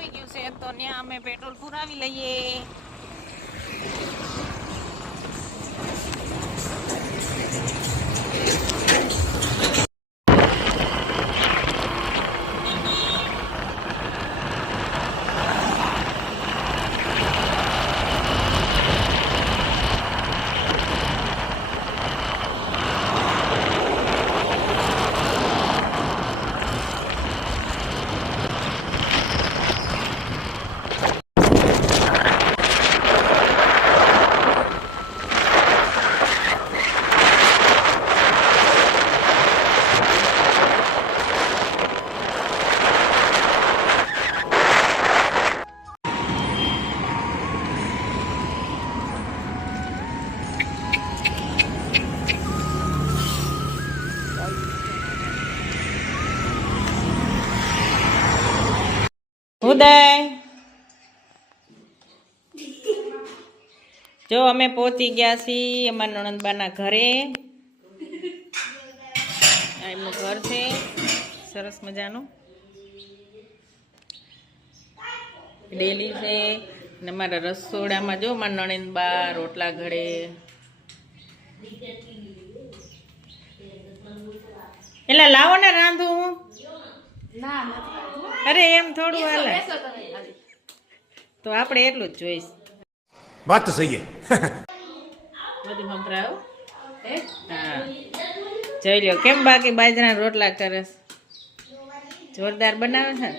આવી ગયું છે તો ત્યાં અમે પેટ્રોલ પુરાવી લઈએ. ઉદય. જો અમે પહોંચી ગયા છીએ અમારા નણંદબાના ઘરે. એમનું ઘર છે. સરસ મજાનું. ડેલી છે. ને મારા રસોડામાં જો મારા નણંદબા રોટલા ઘડે. એટલે લાવો ને રાંધું. ના અરે એમ થોડું હાલે. તો આપણે એટલું જ જોઈશ. વાત તો સહી બધું સંભળાવ જોઈ લ્યો કેમ બાકી બાજરાના રોટલા કરે જોરદાર બનાવે છે?